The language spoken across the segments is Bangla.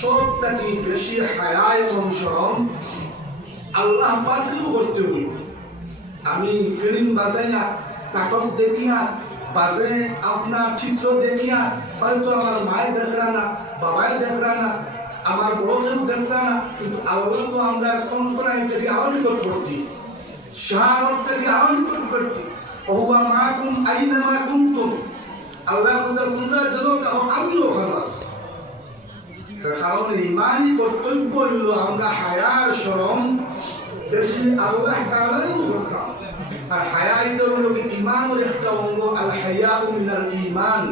সবথেকে বেশি হায়া এবং শরম আল্লাহ পাকেও করতে হইব। আমি ফিল্ম বাজাইয়া, নাটক দেখিয়া, বাজে আপনার চিত্র দেখিয়া হয়তো আমার মায়ে দেখরা না, বাবাই দেখরা না, আমার বড় কেউ দেখরা না, কিন্তু আল্লাহ তো আমরা কল্পনায় থেকে আরো নিকটবর্তী, শাহারত থেকে আরো নিকটবর্তী। ওহুয়া মাকুম আইনামা কুনতুম, আল্লাহ কথা তোমরা যত তাও আমিও ওখানে আছি। কারণ ইমানই কর্তব্য হইল আমরা হায়ার শরম বেশি আল্লাহ তাআলাই করতাম। আর হায়া এটা হলো কি ইমানের একটা অঙ্গ, আল হায়াউ মিনাল ঈমান।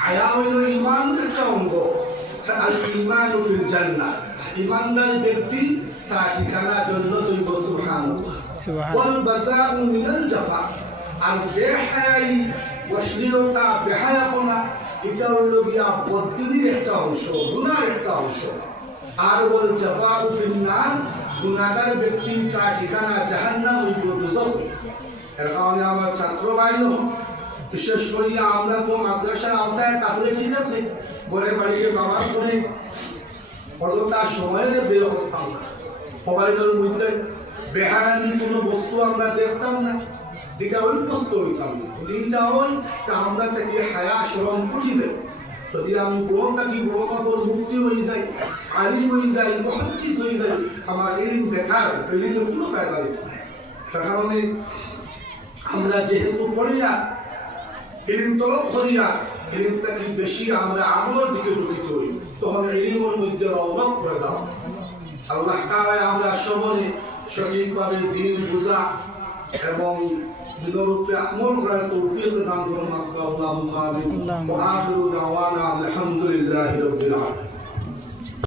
হায়া হইল ইমানের একটা অঙ্গ। আল ঈমানু ফিল জান্নাহ, ঈমানদার ব্যক্তি তার ঠিকানা জান্নাতুল সুবহানাল্লাহ। ওয়াল বাযাউ মিনাল জাফা, আর বেহায়াই, অশ্লীলতা, বেহায়াপনা এটা হইল গিয়া বদদিনের একটা অংশ, গুনার একটা অংশ। আর বল জাফাউ ফিন নার, গুনাহগার ব্যক্তি তার ঠিকানা জাহান্নাম, দোজখ। এর কারণে আমরা ছাত্র ভাইও বিশেষ করে আমরা তো মাদ্রাসার আওতায় থাকলে ঠিক আছে, ঘরে বাড়িতে বাবার করে তার সময়ের বের করতাম না, মোবাইলের মধ্যে বেহায়ানি কোনো বস্তু আমরা দেখতাম না, এটা অভ্যস্ত হইতাম না। এটা হল তা আমরা থেকে হায়া শরম উঠি দেয়। যদি আমি বড় থাকি, বড় কাপড় মুফতি হয়ে যাই, আলিম হয়ে যাই, মুহাদ্দিস হয়ে যাই, আমার ইলম বেকার, ইলমের কোনো ফায়দা নেই। সে কারণে আমরা যেহেতু পড়িয়া ইলম তলব করিয়া ইলম থেকে বেশি আমরা আমলের দিকে ঝুঁকিত হই, তখন ইলমের মধ্যে রৌনক পয়দা হয়। আল্লাহ তাআলা আমরা সবনে সঠিকভাবে দিন বুঝা এবং দিনের উপরে আমল করার তৌফিক দান করুন। আল্লাহুম্মা আমিন। ওয়া আখিরু দাওয়ানা আলহামদুলিল্লাহি রাব্বিল আলামিন।